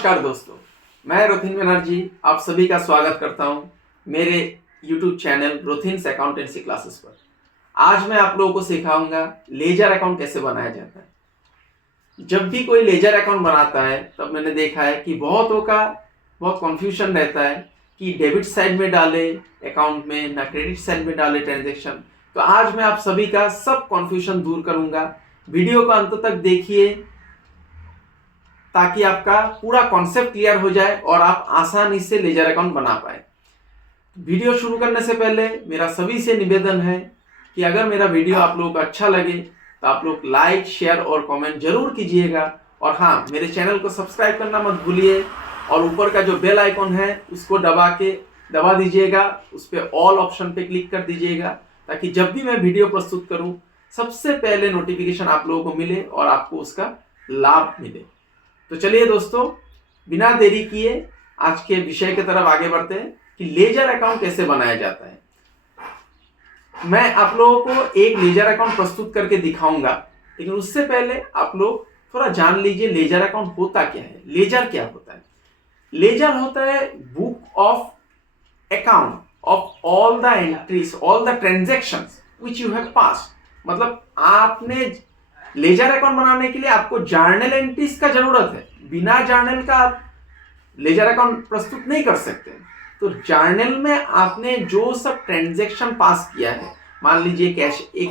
नमस्कार दोस्तों, मैं रोथिन बनर्जी आप सभी का स्वागत करता हूं मेरे YouTube चैनल रोथिन्स अकाउंटेंसी क्लासेस पर। आज मैं आप लोगों को सिखाऊंगा लेजर अकाउंट कैसे बनाया जाता है। जब भी कोई लेजर अकाउंट बनाता है तब मैंने देखा है कि बहुतों का बहुत कंफ्यूजन रहता है कि डेबिट साइड में डाले अकाउंट में ना क्रेडिट साइड में डाले ट्रांजेक्शन। तो आज मैं आप सभी का सब कंफ्यूजन दूर करूंगा। वीडियो को अंत तक देखिए ताकि आपका पूरा कॉन्सेप्ट क्लियर हो जाए और आप आसानी से लेजर अकाउंट बना पाए। वीडियो शुरू करने से पहले मेरा सभी से निवेदन है कि अगर मेरा वीडियो आप लोगों को अच्छा लगे तो आप लोग लाइक, शेयर और कमेंट जरूर कीजिएगा। और हाँ, मेरे चैनल को सब्सक्राइब करना मत भूलिए और ऊपर का जो बेल आइकॉन है उसको दबा दीजिएगा, उस पर ऑल ऑप्शन पे क्लिक कर दीजिएगा ताकि जब भी मैं वीडियो प्रस्तुत करूं सबसे पहले नोटिफिकेशन आप लोगों को मिले और आपको उसका लाभ मिले। तो चलिए दोस्तों, बिना देरी किए आज के विषय की तरफ आगे बढ़ते हैं कि लेजर अकाउंट कैसे बनाया जाता है। मैं आप लोगों को एक लेजर अकाउंट प्रस्तुत करके दिखाऊंगा, लेकिन उससे पहले आप लोग थोड़ा जान लीजिए लेजर अकाउंट होता क्या है। लेजर क्या होता है? लेजर होता है book of account of all the entries, all the transactions which you have passed. मतलब आपने लेजर अकाउंट बनाने के लिए आपको जर्नल एंट्रीज का जरूरत है। बिना जर्नल का आप लेजर अकाउंट प्रस्तुत नहीं कर सकते। तो जर्नल में आपने जो सब ट्रांजैक्शन पास किया है, मान लीजिए कैश, एक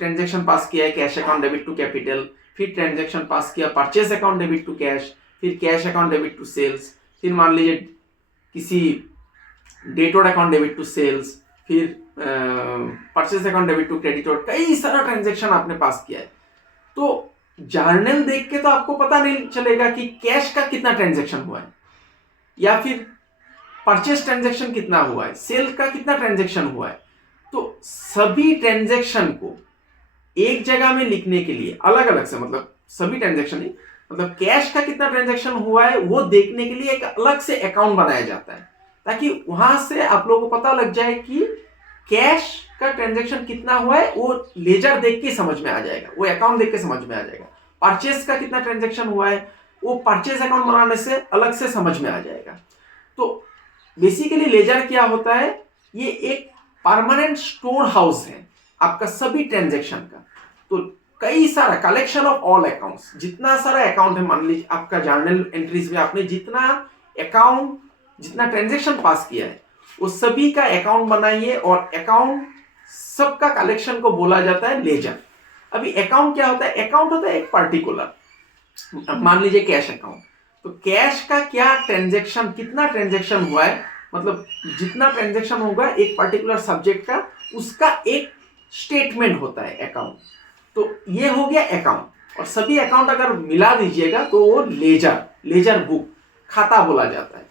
ट्रांजैक्शन पास किया है cash account debit to capital, फिर ट्रांजैक्शन पास किया purchase account debit to cash, फिर cash account debit to sales, फिर मान लीजिए किसी डेटोड अकाउंट डेबिट टू सेल्स, फिर purchase account debit to creditors, कई सारा ट्रांजैक्शन आपने पास किया है। तो जर्नल देख के तो आपको पता नहीं चलेगा कि कैश का कितना ट्रांजैक्शन हुआ है या फिर परचेस ट्रांजैक्शन कितना हुआ है, सेल का कितना ट्रांजैक्शन हुआ है। तो सभी ट्रांजैक्शन को एक जगह में लिखने के लिए अलग अलग से, मतलब सभी ट्रांजैक्शन नहीं, मतलब कैश का कितना ट्रांजैक्शन हुआ है वो देखने के लिए एक अलग से अकाउंट बनाया जाता है ताकि वहां से आप लोगों को पता लग जाए कि कैश का ट्रांजैक्शन कितना हुआ है। वो लेजर देख के समझ में आ जाएगा, वो अकाउंट देख के समझ में आ जाएगा। परचेस का कितना ट्रांजैक्शन हुआ है वो परचेस अकाउंट बनाने से अलग से समझ में आ जाएगा। तो बेसिकली लेजर क्या होता है? ये एक परमानेंट स्टोर हाउस है आपका सभी ट्रांजैक्शन का। तो कई सारा कलेक्शन ऑफ ऑल अकाउंट्स, जितना सारा अकाउंट है, मान लीजिए आपका जर्नल एंट्रीज में आपने जितना ट्रांजैक्शन पास किया है वो सभी का अकाउंट बनाइए और अकाउंट सबका कलेक्शन को बोला जाता है लेजर। अभी अकाउंट क्या होता है? अकाउंट होता है एक पर्टिकुलर, मान लीजिए कैश अकाउंट। तो कैश का क्या ट्रांजैक्शन, कितना ट्रांजैक्शन हुआ है, मतलब जितना ट्रांजैक्शन होगा एक पर्टिकुलर सब्जेक्ट का, उसका एक स्टेटमेंट होता है अकाउंट। तो ये हो गया अकाउंट। और सभी अकाउंट अगर मिला दीजिएगा तो वो लेजर बुक, खाता बोला जाता है।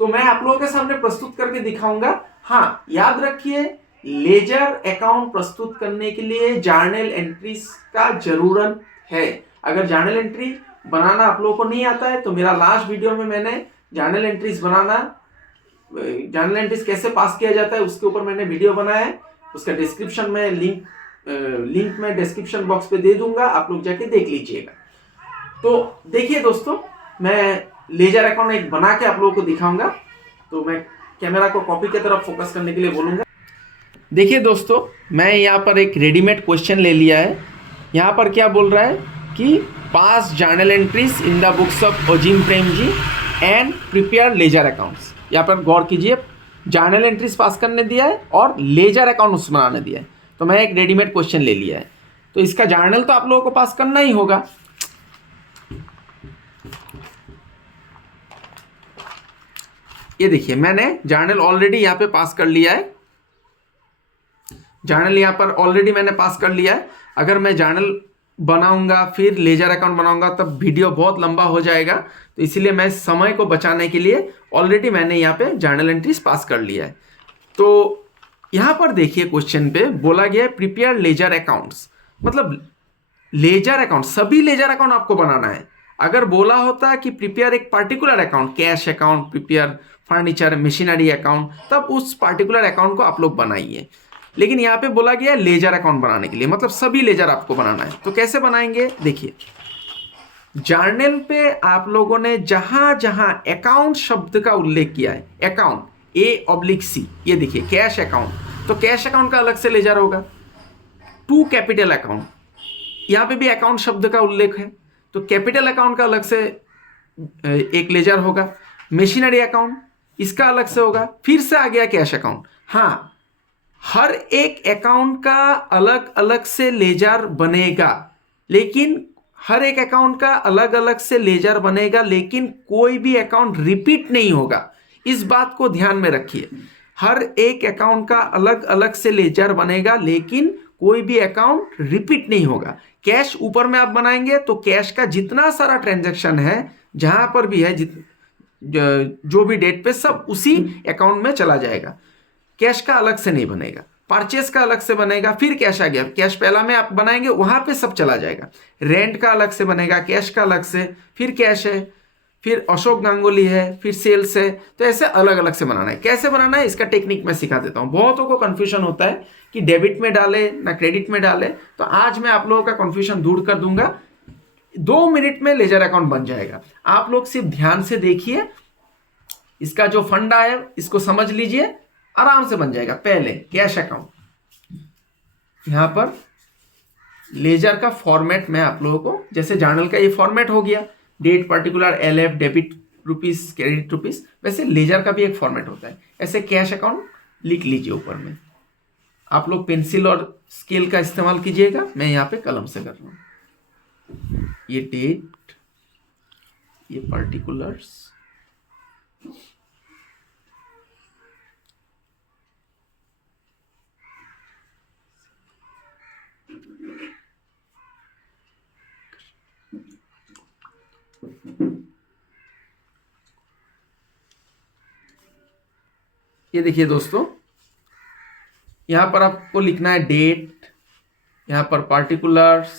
तो मैं आप लोगों के सामने प्रस्तुत करके दिखाऊंगा। हाँ, याद रखिए लेजर अकाउंट प्रस्तुत करने के लिए जर्नल एंट्रीज का जरूरत है। अगर जर्नल एंट्री बनाना आप लोगों को नहीं आता है तो मेरा लास्ट वीडियो में मैंने जर्नल एंट्रीज कैसे पास किया जाता है उसके ऊपर मैंने वीडियो बनाया है। उसका डिस्क्रिप्शन में लिंक में डिस्क्रिप्शन बॉक्स पे दे दूंगा, आप लोग जाके देख लीजिएगा। तो देखिए दोस्तों, मैं लेजर अकाउंट एक बना के आप लोगों को दिखाऊंगा। तो मैं कैमरा को कॉपी की तरफ फोकस करने के लिए बोलूंगा। देखिए दोस्तों, मैं यहाँ पर एक रेडीमेड क्वेश्चन ले लिया है। यहाँ पर क्या बोल रहा है कि pass journal entries in the books of Azim Premji and prepare ledger accounts. यहाँ पर गौर कीजिए, जर्नल एंट्रीज पास करने दिया है और लेजर अकाउंट उसमें बनाने दिया है। तो मैं एक रेडीमेड क्वेश्चन ले लिया है, तो इसका जर्नल तो आप लोगों को पास करना ही होगा। ये देखिए, मैंने जर्नल ऑलरेडी यहाँ पे पास कर लिया है। जर्नल यहाँ पर ऑलरेडी मैंने पास कर लिया है। अगर मैं जर्नल बनाऊंगा फिर लेजर अकाउंट बनाऊंगा तब वीडियो बहुत लंबा हो जाएगा, तो इसलिए मैं समय को बचाने के लिए ऑलरेडी मैंने यहाँ पे जर्नल एंट्रीज पास कर लिया है। तो यहाँ पर देखिए, क्वेश्चन पे बोला गया है प्रिपेयर लेजर अकाउंट्स, मतलब लेजर अकाउंट, सभी लेजर अकाउंट आपको बनाना है। अगर बोला होता कि प्रिपेयर एक particular account, cash account, prepare furniture machinery account, तब उस पर्टिकुलर अकाउंट को आप लोग बनाइए। लेकिन यहाँ पे बोला गया लेजर अकाउंट बनाने के लिए, मतलब सभी लेजर आपको बनाना है। तो कैसे बनाएंगे देखिए। जर्नल पे आप लोगों ने जहां जहां अकाउंट शब्द का उल्लेख किया है, अकाउंट A/C, ये देखिए कैश अकाउंट, तो कैश अकाउंट का अलग से लेजर होगा। टू कैपिटल अकाउंट, यहां पे भी अकाउंट शब्द का उल्लेख है, तो कैपिटल अकाउंट का अलग से एक लेजर होगा। मशीनरी अकाउंट, इसका अलग से होगा। फिर से आ गया कैश अकाउंट। हाँ, हर एक अकाउंट का अलग अलग से लेजर बनेगा, लेकिन हर एक अकाउंट का अलग अलग से लेजर बनेगा, लेकिन कोई भी अकाउंट रिपीट नहीं होगा। इस बात को ध्यान में रखिए, हर एक अकाउंट का अलग अलग से लेजर बनेगा, लेकिन कोई भी अकाउंट रिपीट नहीं होगा। कैश ऊपर में आप बनाएंगे तो कैश का जितना सारा ट्रांजैक्शन है, जहां पर भी है, जो भी डेट पे, सब उसी अकाउंट में चला जाएगा। कैश का अलग से नहीं बनेगा। परचेस का अलग से बनेगा, फिर कैश आ गया, कैश पहला में आप बनाएंगे, वहां पे सब चला जाएगा। रेंट का अलग से बनेगा, कैश का अलग से, फिर कैश है, फिर अशोक गांगुली है, फिर सेल्स है। तो ऐसे अलग अलग से बनाना है। कैसे बनाना है इसका टेक्निक मैं सिखा देता हूं। बहुतों को कंफ्यूजन होता है कि डेबिट में डाले ना क्रेडिट में डाले, तो आज मैं आप लोगों का कंफ्यूजन दूर कर दूंगा। 2 मिनट में लेजर अकाउंट बन जाएगा। आप लोग सिर्फ ध्यान से देखिए, इसका जो फंडा है इसको समझ लीजिए, आराम से बन जाएगा। पहले कैश अकाउंट, यहां पर लेजर का फॉर्मेट मैं आप लोगों को, जैसे जर्नल का ये फॉर्मेट हो गया, date, particular, LF, debit rupees, credit rupees, वैसे लेजर का भी एक फॉर्मेट होता है। ऐसे कैश अकाउंट लिख लीजिए ऊपर में। आप लोग पेंसिल और स्केल का इस्तेमाल कीजिएगा, मैं यहां पे कलम से कर रहा हूं। ये डेट, ये पर्टिकुलर्स, ये देखिए दोस्तों, यहां पर आपको लिखना है डेट, यहां पर पार्टिकुलर्स,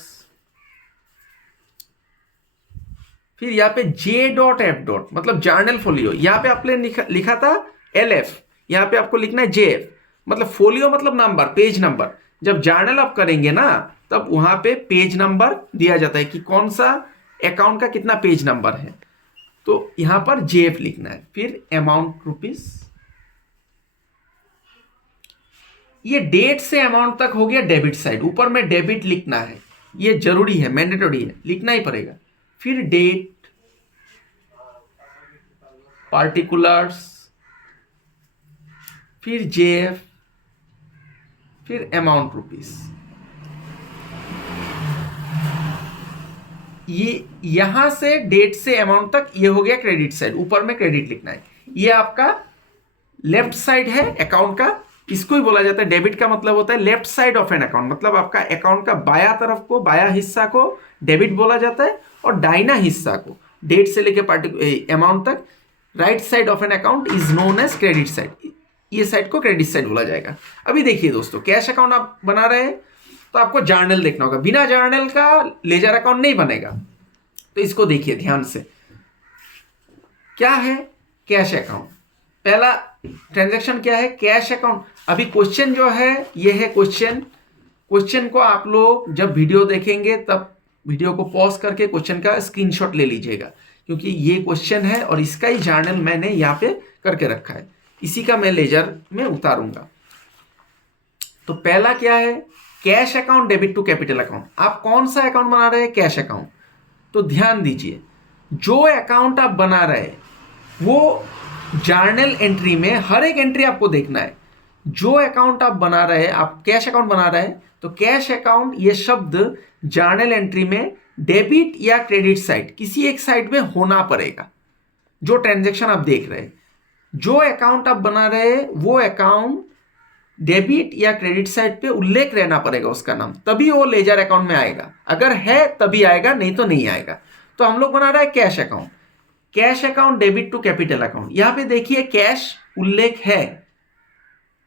फिर यहां पे J.F. मतलब जर्नल फोलियो। यहां पे आपने लिखा था LF, यहां पे आपको लिखना है JF, मतलब फोलियो मतलब नंबर, पेज नंबर। जब जर्नल आप करेंगे ना, तब वहां पे पेज नंबर दिया जाता है कि कौन सा अकाउंट का कितना पेज नंबर है, तो यहां पर JF लिखना है। फिर अमाउंट रुपीस, ये डेट से अमाउंट तक हो गया डेबिट साइड, ऊपर में डेबिट लिखना है, ये जरूरी है, मैंडेटरी है, लिखना ही पड़ेगा। फिर डेट, पार्टिकुलर्स, फिर JF, फिर अमाउंट रुपीस। ये यहां से डेट से अमाउंट तक ये हो गया क्रेडिट साइड, ऊपर में क्रेडिट लिखना है। ये आपका लेफ्ट साइड है अकाउंट का, इसको ही बोला जाता है, डेबिट का मतलब होता है left side of an account, मतलब आपका अकाउंट का बाया तरफ को, बाया हिस्सा को डेबिट बोला जाता है, और दाहिना हिस्सा को, डेट से लेके अमाउंट तक, right side of an account is known as credit side. ये साइड को क्रेडिट साइड बोला जाएगा। अभी देखिए दोस्तों, कैश अकाउंट आप बना रहे हैं तो आपको जर्नल देखना होगा, बिना जर्नल का लेजर अकाउंट नहीं बनेगा। तो इसको देखिए ध्यान से, क्या है कैश अकाउंट, पहला ट्रांजैक्शन क्या है, कैश अकाउंट। अभी क्वेश्चन जो है ये है क्वेश्चन को आप लोग जब वीडियो देखेंगे तब वीडियो को पॉज करके क्वेश्चन का स्क्रीनशॉट ले लीजिएगा, क्योंकि ये क्वेश्चन है और इसका ही जर्नल मैंने यहाँ पे करके रखा है, इसी का मैं लेजर में उतारूंगा। तो पहला क्या है, cash account debit to capital account. आप कौन सा अकाउंट बना रहे हैं, कैश अकाउंट। तो ध्यान दीजिए, जो अकाउंट आप बना रहे हैं वो जर्नल एंट्री में हर एक एंट्री आपको देखना है। जो अकाउंट आप बना रहे हैं, आप कैश अकाउंट बना रहे हैं, तो कैश अकाउंट ये शब्द जर्नल एंट्री में डेबिट या क्रेडिट साइड, किसी एक साइड में होना पड़ेगा। जो ट्रांजैक्शन आप देख रहे हैं, जो अकाउंट आप बना रहे हैं, वो अकाउंट डेबिट या क्रेडिट साइड पे उल्लेख रहना पड़ेगा उसका नाम, तभी वो लेजर अकाउंट में आएगा। अगर है तभी आएगा, नहीं तो नहीं आएगा। तो हम लोग बना रहे हैं cash account, cash account debit to capital account. यहां पे देखिए कैश उल्लेख है,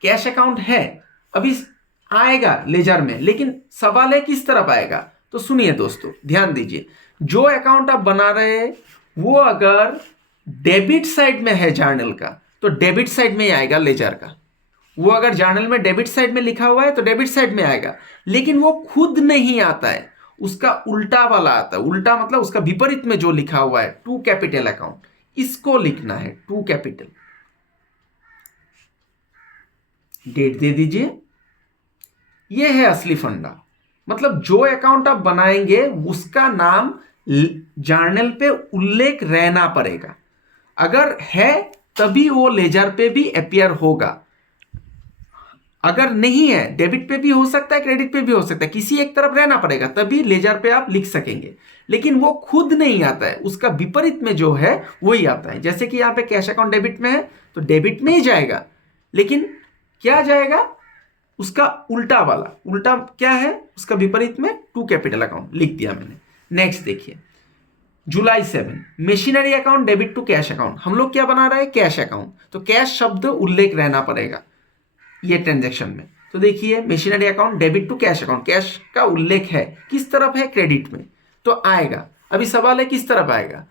कैश अकाउंट है, अभी आएगा लेजर में, लेकिन सवाल है किस तरफ आएगा। तो सुनिए दोस्तों, ध्यान दीजिए, जो अकाउंट आप बना रहे हैं वो अगर डेबिट साइड में है जर्नल का, तो डेबिट साइड में ही आएगा लेजर का। वो अगर जर्नल में डेबिट साइड में लिखा हुआ है तो डेबिट साइड में आएगा, लेकिन वो खुद नहीं आता है, उसका उल्टा वाला आता है। उल्टा मतलब उसका विपरीत में जो लिखा हुआ है टू कैपिटल अकाउंट, इसको लिखना है टू कैपिटल। डेट दे दीजिए। ये है असली फंडा। मतलब जो अकाउंट आप बनाएंगे उसका नाम जर्नल पे उल्लेख रहना पड़ेगा। अगर है तभी वो लेजर पे भी अपीयर होगा। अगर नहीं है, डेबिट पे भी हो सकता है, क्रेडिट पे भी हो सकता है, किसी एक तरफ रहना पड़ेगा तभी लेजर पे आप लिख सकेंगे। लेकिन वो खुद नहीं आता है, उसका विपरीत में जो है वही आता है। जैसे कि यहाँ पे कैश अकाउंट डेबिट में है तो डेबिट में ही जाएगा, लेकिन क्या जाएगा, उसका उल्टा वाला। उल्टा क्या है, उसका विपरीत में टू कैपिटल अकाउंट लिख दिया मैंने। नेक्स्ट देखिए जुलाई 7, machinery account debit to cash account. हम लोग क्या बना रहे हैं, कैश अकाउंट, तो कैश शब्द उल्लेख रहना पड़ेगा ये ट्रांजैक्शन में। तो देखिए machinery account debit to cash account, cash का उल्लेख है, किस तरफ है, क्रेडिट में, तो आएगा। अभी सवाल है किस तरफ आएगा,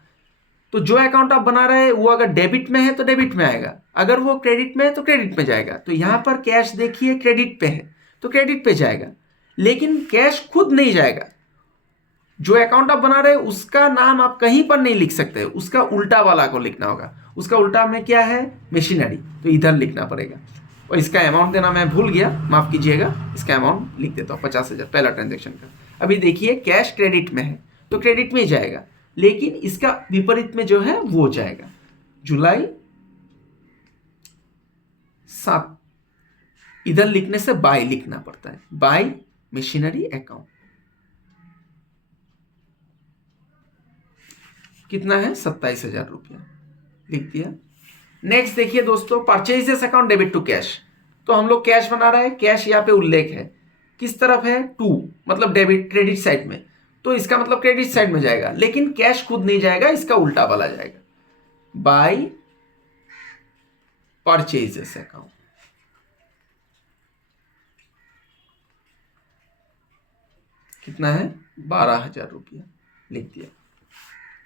तो जो अकाउंट आप बना रहे हैं वो अगर डेबिट में है तो डेबिट में आएगा, अगर वो क्रेडिट में है तो क्रेडिट में जाएगा। तो यहां पर कैश देखिए क्रेडिट पे है तो क्रेडिट पे जाएगा, लेकिन कैश खुद नहीं जाएगा। जो अकाउंट आप बना रहे हैं उसका नाम आप कहीं पर नहीं लिख सकते, उसका उल्टा वाला को लिखना होगा। उसका उल्टा में क्या है, मशीनरी, तो इधर लिखना पड़ेगा। और इसका अमाउंट देना मैं भूल गया, माफ कीजिएगा, इसका अमाउंट लिख देता हूँ 50,000 पहला ट्रांजेक्शन का। अभी देखिए कैश क्रेडिट में है तो क्रेडिट में जाएगा, लेकिन इसका विपरीत में जो है वो जाएगा। जुलाई 7, इधर लिखने से बाय लिखना पड़ता है, बाय मशीनरी अकाउंट। कितना है, 27,000 रुपया लिख दिया। नेक्स्ट देखिए दोस्तों purchases account debit to cash. तो हम लोग कैश बना रहे हैं, कैश यहाँ पे उल्लेख है, किस तरफ है, टू, मतलब डेबिट क्रेडिट साइड में, तो इसका मतलब क्रेडिट साइड में जाएगा, लेकिन कैश खुद नहीं जाएगा, इसका उल्टा वाला जाएगा, बाय परचेजेस अकाउंट। कितना है, 12,000 रुपया लिख दिया।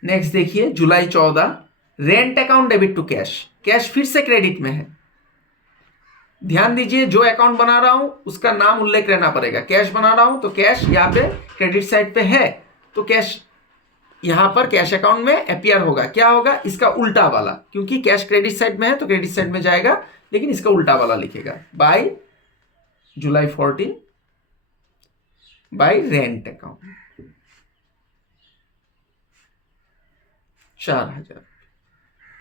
नेक्स्ट देखिए जुलाई 14, rent account debit to cash. Cash फिर से क्रेडिट में है, ध्यान दीजिए जो अकाउंट बना रहा हूं उसका नाम उल्लेख रहना पड़ेगा। कैश बना रहा हूं तो कैश यहाँ पे क्रेडिट साइड पे है, तो कैश यहां पर कैश अकाउंट में अपीयर होगा। क्या होगा, इसका उल्टा वाला, क्योंकि कैश क्रेडिट साइड में है तो क्रेडिट साइड में जाएगा, लेकिन इसका उल्टा वाला लिखेगा, बाय जुलाई 14 बाय रेंट अकाउंट 4,000।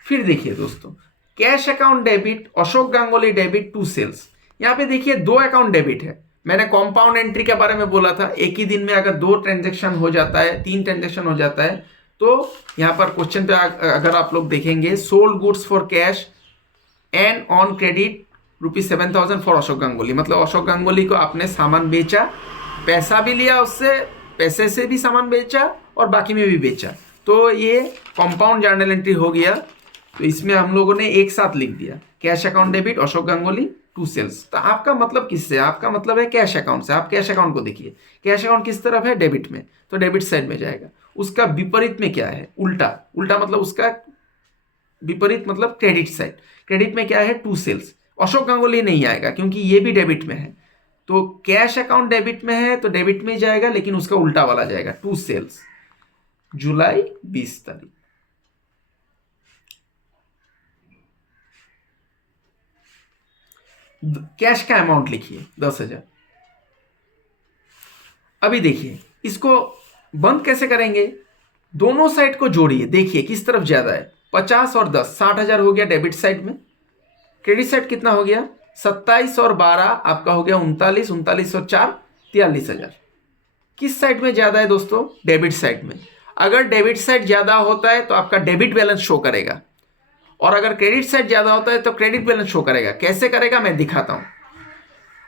फिर देखिए दोस्तों cash account debit Ashok Ganguly debit to sales. यहां पे देखिए दो अकाउंट डेबिट है। मैंने कॉम्पाउंड एंट्री के बारे में बोला था, एक ही दिन में अगर 2 ट्रांजेक्शन हो जाता है, 3 ट्रांजेक्शन हो जाता है, तो यहां पर क्वेश्चन पे अगर आप लोग देखेंगे sold goods for cash and on credit ₹7,000 for Ashok Ganguly. मतलब अशोक गांगुली को आपने सामान बेचा, पैसा भी लिया उससे, पैसे से भी सामान बेचा और बाकी में भी बेचा, तो ये कंपाउंड जर्नल एंट्री हो गया। तो इसमें हम लोगों ने एक साथ लिख दिया cash account debit Ashok Ganguly to sales. तो आपका मतलब किससे, आपका मतलब है कैश अकाउंट से। आप कैश अकाउंट को देखिए, कैश अकाउंट किस तरफ है, डेबिट में, तो डेबिट साइड में जाएगा। उसका विपरीत में क्या है, उल्टा। उल्टा मतलब उसका विपरीत मतलब क्रेडिट साइड। क्रेडिट में क्या है, टू सेल्स। अशोक गांगुली नहीं आएगा क्योंकि ये भी डेबिट में है, तो कैश अकाउंट डेबिट में है तो डेबिट में जाएगा, लेकिन उसका उल्टा वाला जाएगा, टू सेल्स। जुलाई 20 तारीख। कैश का अमाउंट लिखिए 10,000। अभी देखिए इसको बंद कैसे करेंगे, दोनों साइड को जोड़िए, देखिए किस तरफ ज्यादा है, 50 और 10, 60,000 हो गया डेबिट साइड में। क्रेडिट साइड कितना हो गया, 27 और 12 आपका हो गया 39, 39 और 4 43,000। किस साइड में ज्यादा है दोस्तों, डेबिट साइड में। अगर डेबिट साइड ज्यादा होता है तो आपका डेबिट बैलेंस शो करेगा, और अगर क्रेडिट साइड ज्यादा होता है तो क्रेडिट बैलेंस शो करेगा। कैसे करेगा मैं दिखाता हूं।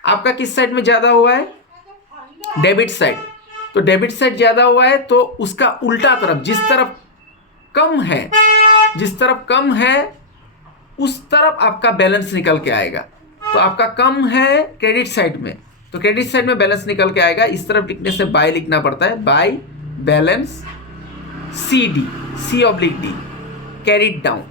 आपका किस साइड में ज्यादा हुआ है, डेबिट साइड, तो डेबिट साइड ज्यादा हुआ है तो उसका उल्टा तरफ, जिस तरफ कम है, जिस तरफ कम है उस तरफ आपका बैलेंस निकल के आएगा। तो आपका कम है क्रेडिट साइड में, तो क्रेडिट साइड में बैलेंस निकल के आएगा। इस तरफ लिखने से बाय लिखना पड़ता है, by balance CD, C/D, carried down.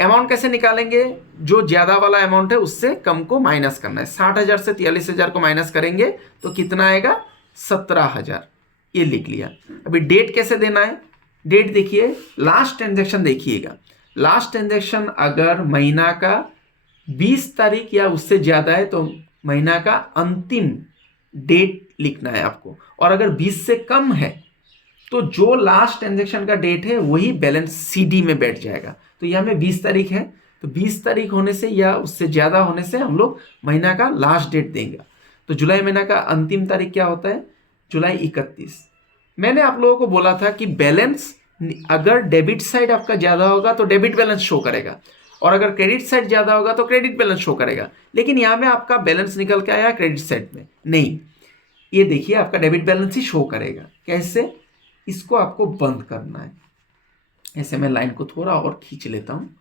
Amount कैसे निकालेंगे, जो ज्यादा वाला अमाउंट है उससे कम को माइनस करना है। 60,000 से 43,000 को माइनस करेंगे तो कितना आएगा, 17,000। ये लिख लिया। अभी डेट कैसे देना है, डेट देखिए, लास्ट ट्रांजैक्शन देखिएगा, लास्ट ट्रांजैक्शन अगर महीना का 20 तारीख या उससे ज़्यादा है तो महीना का अंतिम डेट लिखना है आपको, और अगर 20 से कम है तो जो लास्ट ट्रांजैक्शन का डेट है वही बैलेंस सीडी में बैठ जाएगा। तो यहाँ में 20 तारीख है, तो 20 तारीख होने से या उससे ज़्यादा होने से हम लोग महीना का लास्ट डेट देंगे। तो जुलाई महीना का अंतिम तारीख क्या होता है, जुलाई 31। मैंने आप लोगों को बोला था कि बैलेंस अगर डेबिट साइड आपका ज़्यादा होगा तो डेबिट बैलेंस शो करेगा, और अगर क्रेडिट साइड ज़्यादा होगा तो क्रेडिट बैलेंस शो करेगा। लेकिन यहाँ में आपका बैलेंस निकल के आया क्रेडिट साइड में, नहीं, ये देखिए आपका डेबिट बैलेंस ही शो करेगा। कैसे, इसको आपको बंद करना है। ऐसे मैं लाइन को थोड़ा और खींच लेता हूँ,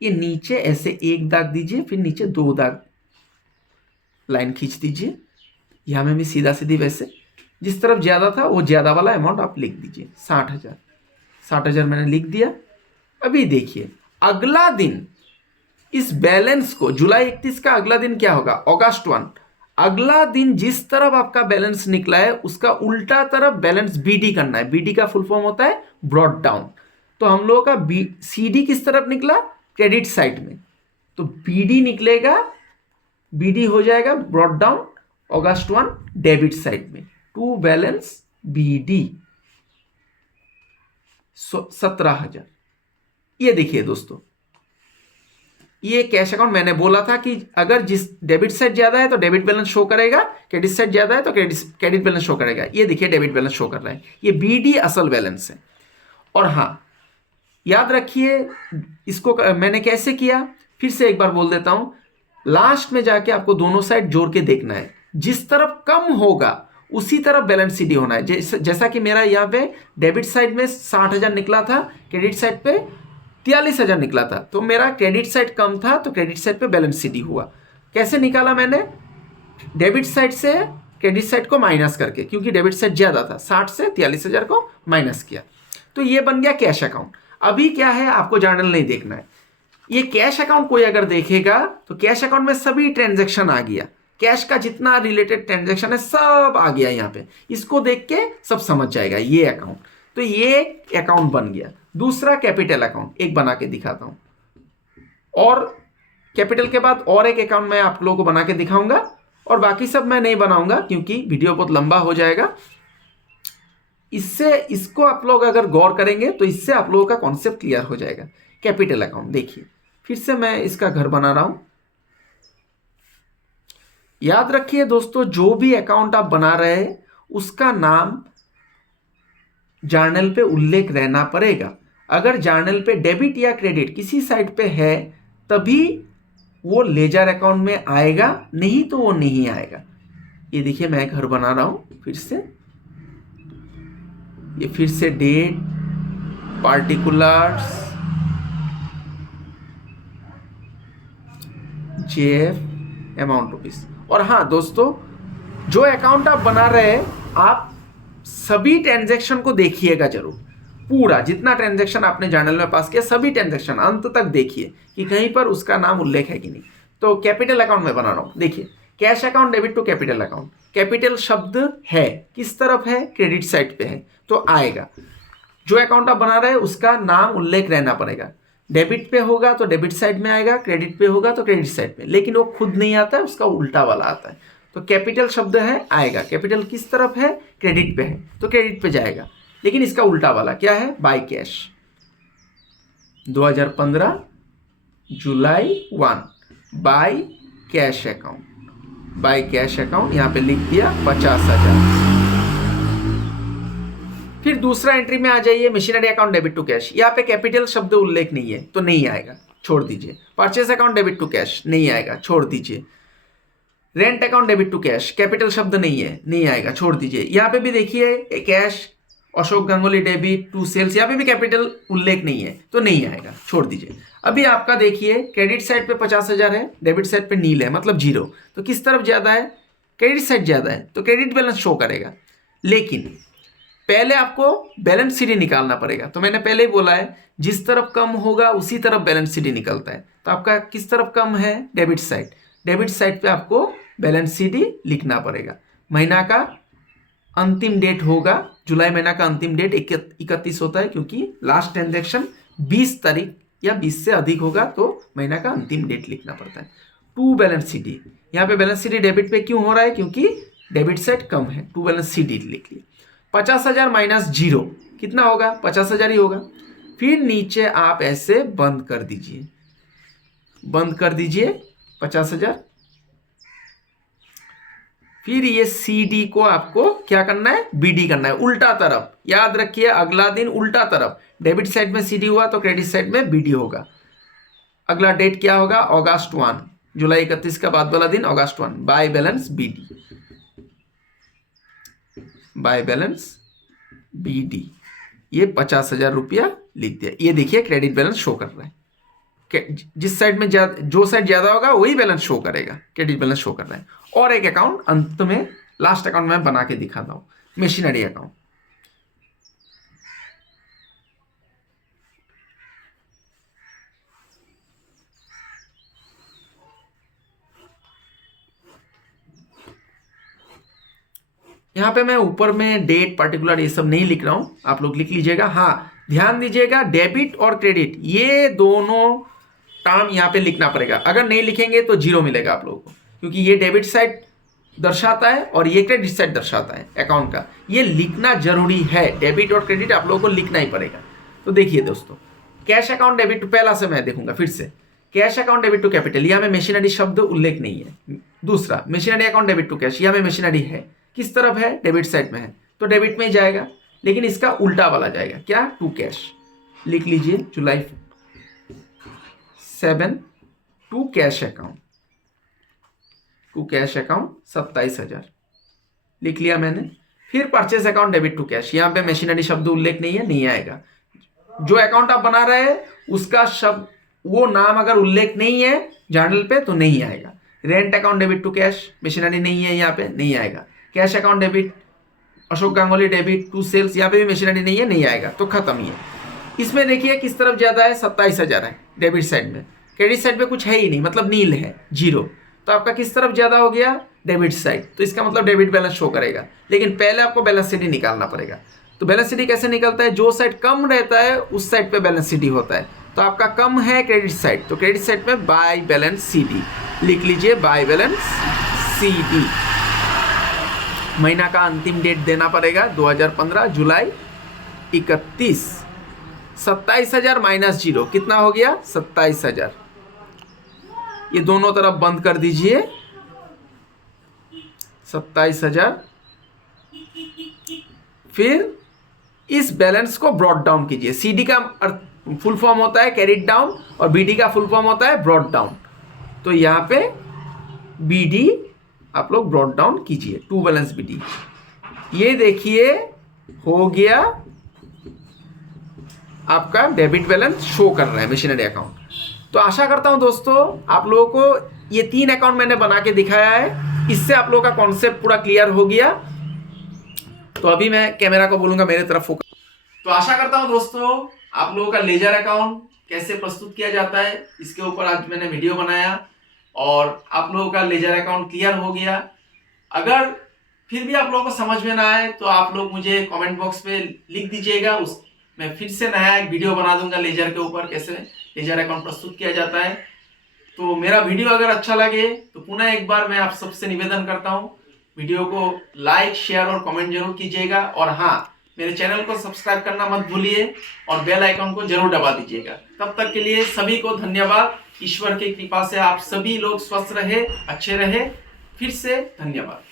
ये नीचे ऐसे एक दाग दीजिए, फिर नीचे 2 दाग लाइन खींच दीजिए। यहाँ में भी सीधा सीधी वैसे जिस तरफ ज़्यादा था वो ज़्यादा वाला अमाउंट आप लिख दीजिए, 60,000। 60,000 मैंने लिख दिया। अभी देखिए अगला दिन इस बैलेंस को, जुलाई 31 का अगला दिन क्या होगा, अगस्त 1। अगला दिन जिस तरफ आपका बैलेंस निकला है उसका उल्टा तरफ बैलेंस बीडी करना है। बीडी का फुल फॉर्म होता है ब्रॉट डाउन। तो हम लोगों का सीडी किस तरफ निकला, क्रेडिट साइड में, तो बीडी निकलेगा, बीडी हो जाएगा ब्रॉट डाउन अगस्त 1 डेबिट साइड में, टू बैलेंस बीडी 17,000। ये देखिए दोस्तों, ये कैश अकाउंट मैंने बोला था कि अगर जिस डेबिट साइड ज्यादा है तो डेबिट बैलेंस शो करेगा, क्रेडिट साइड ज्यादा है तो क्रेडिट बैलेंस शो करेगा। ये देखिए डेबिट बैलेंस शो कर रहा है, ये बीडी असल बैलेंस है। और हाँ याद रखिए इसको मैंने कैसे किया, फिर से एक बार बोल देता हूं, लास्ट में जाके आपको दोनों साइड जोड़ के देखना है, जिस तरफ कम होगा उसी तरफ बैलेंस सीडी होना है। जैसा कि मेरा यहाँ पे डेबिट साइड में 60,000 निकला था, क्रेडिट साइड पे 43,000 निकला था, तो मेरा क्रेडिट साइड कम था तो क्रेडिट साइड पे बैलेंस सीडी हुआ। कैसे निकाला मैंने, डेबिट साइड से क्रेडिट साइड को माइनस करके, क्योंकि डेबिट साइड ज़्यादा था, 60 से 43,000 को माइनस किया, तो ये बन गया कैश अकाउंट। अभी क्या है, आपको जर्नल नहीं देखना है, ये कैश अकाउंट कोई अगर देखेगा तो कैश अकाउंट में सभी ट्रांजैक्शन आ गया, कैश का जितना रिलेटेड ट्रांजैक्शन है सब आ गया यहाँ पे, इसको देख के सब समझ जाएगा ये अकाउंट। तो ये अकाउंट बन गया। दूसरा कैपिटल अकाउंट एक बना के दिखाता हूं, और कैपिटल के बाद और एक अकाउंट मैं आप लोगों को बना के दिखाऊंगा, और बाकी सब मैं नहीं बनाऊंगा क्योंकि वीडियो बहुत लंबा हो जाएगा। इससे इसको आप लोग अगर गौर करेंगे तो इससे आप लोगों का कॉन्सेप्ट क्लियर हो जाएगा। कैपिटल अकाउंट देखिए, फिर से मैं इसका घर बना रहा हूं। याद रखिए दोस्तों, जो भी अकाउंट आप बना रहे हैं उसका नाम जर्नल पे उल्लेख रहना पड़ेगा। अगर जर्नल पे डेबिट या क्रेडिट किसी साइड पे है तभी वो लेजर अकाउंट में आएगा, नहीं तो वो नहीं आएगा। ये देखिए मैं घर बना रहा हूं फिर से, ये फिर से date, particulars, JF, amount rupees. और हाँ दोस्तों, जो अकाउंट आप बना रहे हैं आप सभी ट्रांजैक्शन को देखिएगा जरूर, पूरा जितना ट्रांजैक्शन आपने जर्नल में पास किया सभी ट्रांजैक्शन अंत तक देखिए कि कहीं पर उसका नाम उल्लेख है कि नहीं। तो कैपिटल अकाउंट में बना रहा हूं, देखिए cash account debit to capital account, capital शब्द है किस तरफ है, क्रेडिट साइड पे है तो आएगा। जो अकाउंट आप बना रहे हैं उसका नाम उल्लेख रहना पड़ेगा, डेबिट पे होगा तो डेबिट साइड में आएगा, क्रेडिट पे होगा तो क्रेडिट साइड में, लेकिन वो खुद नहीं आता है, उसका उल्टा वाला आता है। तो कैपिटल शब्द है आएगा, कैपिटल किस तरफ है, क्रेडिट पे है तो क्रेडिट पे जाएगा, लेकिन इसका उल्टा वाला क्या है, by cash 2015 July 1 by cash account, by cash account यहाँ पे लिख दिया 50,000। फिर दूसरा एंट्री में आ जाइए, machinery account debit to cash, यहाँ पे कैपिटल शब्द उल्लेख नहीं है तो नहीं आएगा, छोड़ दीजिए। Purchase account debit to cash नहीं आएगा, छोड़ दीजिए। Rent account debit to cash, capital शब्द नहीं है, नहीं आएगा, छोड़ दीजिए। यहाँ पे भी देखिए cash Ashok Ganguly debit to sales, यहाँ पे भी कैपिटल उल्लेख नहीं है तो नहीं आएगा, छोड़ दीजिए। अभी आपका देखिए क्रेडिट साइड पे 50,000 है, डेबिट साइड पे नील है मतलब 0, तो किस तरफ ज़्यादा है, क्रेडिट साइड ज़्यादा है तो क्रेडिट बैलेंस शो करेगा। लेकिन पहले आपको बैलेंस सीडी निकालना पड़ेगा, तो मैंने पहले ही बोला है जिस तरफ कम होगा उसी तरफ बैलेंस सीडी निकलता है। तो आपका किस तरफ कम है, डेबिट साइड, डेबिट साइड पे आपको बैलेंस सीडी लिखना पड़ेगा। महीना का अंतिम डेट होगा, जुलाई महीना का अंतिम डेट 31 होता है, क्योंकि लास्ट ट्रांजेक्शन 20 तारीख या 20 से अधिक होगा तो महीना का अंतिम डेट लिखना पड़ता है। टू बैलेंस सीडी, यहाँ पे बैलेंस सीडी डेबिट पे क्यों हो रहा है, क्योंकि डेबिट साइड कम है, टू बैलेंस सीडी लिख लिए। 50,000 माइनस 0 कितना होगा, 50,000 ही होगा। फिर नीचे आप ऐसे बंद कर दीजिए, बंद कर दीजिए 50,000। फिर ये सीडी को आपको क्या करना है, बीडी करना है, उल्टा तरफ। याद रखिए अगला दिन उल्टा तरफ, डेबिट साइड में सीडी हुआ तो क्रेडिट साइड में बीडी होगा। अगला डेट क्या होगा, अगस्त 1, जुलाई 31 का बाद वाला दिन अगस्त 1, by balance BD, by balance BD. ये 50,000 रुपया लिख दिया। ये देखिए क्रेडिट बैलेंस शो कर रहा है, जिस साइड में जो साइड ज्यादा होगा वही बैलेंस शो करेगा, क्रेडिट बैलेंस शो कर रहा है। और एक अकाउंट अंत में, लास्ट अकाउंट में बना के दिखाता हूं, मशीनरी अकाउंट। यहां पे मैं ऊपर में डेट पर्टिकुलर ये सब नहीं लिख रहा हूं, आप लोग लिख लीजिएगा। हाँ ध्यान दीजिएगा, डेबिट और क्रेडिट ये दोनों टर्म यहाँ पे लिखना पड़ेगा। अगर नहीं लिखेंगे तो 0 मिलेगा आप लोगों को, क्योंकि ये डेबिट साइड दर्शाता है और ये क्रेडिट साइड दर्शाता है अकाउंट का। ये लिखना जरूरी है, डेबिट और क्रेडिट आप लोगों को लिखना ही पड़ेगा। तो देखिए दोस्तों, कैश अकाउंट डेबिट टू, पहला से मैं देखूंगा फिर से, cash account debit to capital, यहाँ में मशीनरी शब्द उल्लेख नहीं है। दूसरा machinery account debit to cash, यहाँ में मशीनरी है, किस तरफ है, डेबिट साइड में है तो डेबिट में ही जाएगा, लेकिन इसका उल्टा वाला जाएगा, क्या, टू कैश। लिख लीजिए जुलाई 7 to cash account, to cash account 27,000 लिख लिया मैंने। फिर purchase account debit to cash, यहाँ पे मशीनरी शब्द उल्लेख नहीं है, नहीं आएगा। जो अकाउंट आप बना रहे हैं उसका शब्द, वो नाम अगर उल्लेख नहीं है जर्नल पे तो नहीं आएगा। Rent account debit to cash, machinery नहीं है यहाँ पे, नहीं आएगा। Cash account debit Ashok Ganguly debit to sales, यहाँ पे भी मशीनरी नहीं है, नहीं आएगा, तो खत्म ही है। इसमें देखिए किस तरफ ज्यादा है, 27,000 है डेबिट साइड में, क्रेडिट साइड में कुछ है ही नहीं, मतलब नील है, 0। तो आपका किस तरफ ज्यादा हो गया, डेबिट साइड, तो इसका मतलब डेबिट बैलेंस शो करेगा। लेकिन पहले आपको बैलेंस शीट निकालना पड़ेगा। तो बैलेंस शीट कैसे निकलता है, जो साइड कम रहता है उस साइड पे बैलेंस शीट होता है। तो आपका कम है क्रेडिट साइड, तो क्रेडिट साइड में बाय बैलेंस सीडी लिख लीजिए, बाय बैलेंस सीडी। महीना का अंतिम डेट देना पड़ेगा 2015 जुलाई 31। 27,000 माइनस 0 कितना हो गया, 27,000। ये दोनों तरफ बंद कर दीजिए, 27,000। फिर इस बैलेंस को ब्रॉट डाउन कीजिए। सीडी का फुल फॉर्म होता है कैरिड डाउन और बीडी का फुल फॉर्म होता है ब्रॉट डाउन। तो यहाँ पे बीडी आप लोग ब्रॉट डाउन कीजिए, टू बैलेंस बीडी। ये देखिए हो गया, आपका डेबिट बैलेंस शो कर रहा है मशीनरी अकाउंट। तो आशा करता हूं दोस्तों आप लोगों को ये 3 अकाउंट मैंने बना के दिखाया है, इससे आप लोगों का कॉन्सेप्ट पूरा क्लियर हो गया। तो अभी मैं कैमरा को बोलूंगा मेरे तरफ फोकस। तो आशा करता हूं दोस्तों आप लोगों का लेजर अकाउंट कैसे प्रस्तुत किया जाता है इसके ऊपर आज मैंने वीडियो बनाया और आप लोगों का लेजर अकाउंट क्लियर हो गया। अगर फिर भी आप लोगों को समझ में ना आए तो आप लोग मुझे कमेंट बॉक्स पे लिख दीजिएगा, मैं फिर से नया एक वीडियो बना दूंगा लेजर के ऊपर, कैसे लेजर अकाउंट प्रस्तुत किया जाता है। तो मेरा वीडियो अगर अच्छा लगे तो पुनः एक बार मैं आप सबसे निवेदन करता हूँ, वीडियो को लाइक शेयर और कमेंट जरूर कीजिएगा। और हाँ, मेरे चैनल को सब्सक्राइब करना मत भूलिए और बेल आइकन को जरूर दबा दीजिएगा। तब तक के लिए सभी को धन्यवाद। ईश्वर की कृपा से आप सभी लोग स्वस्थ रहे, अच्छे रहे। फिर से धन्यवाद।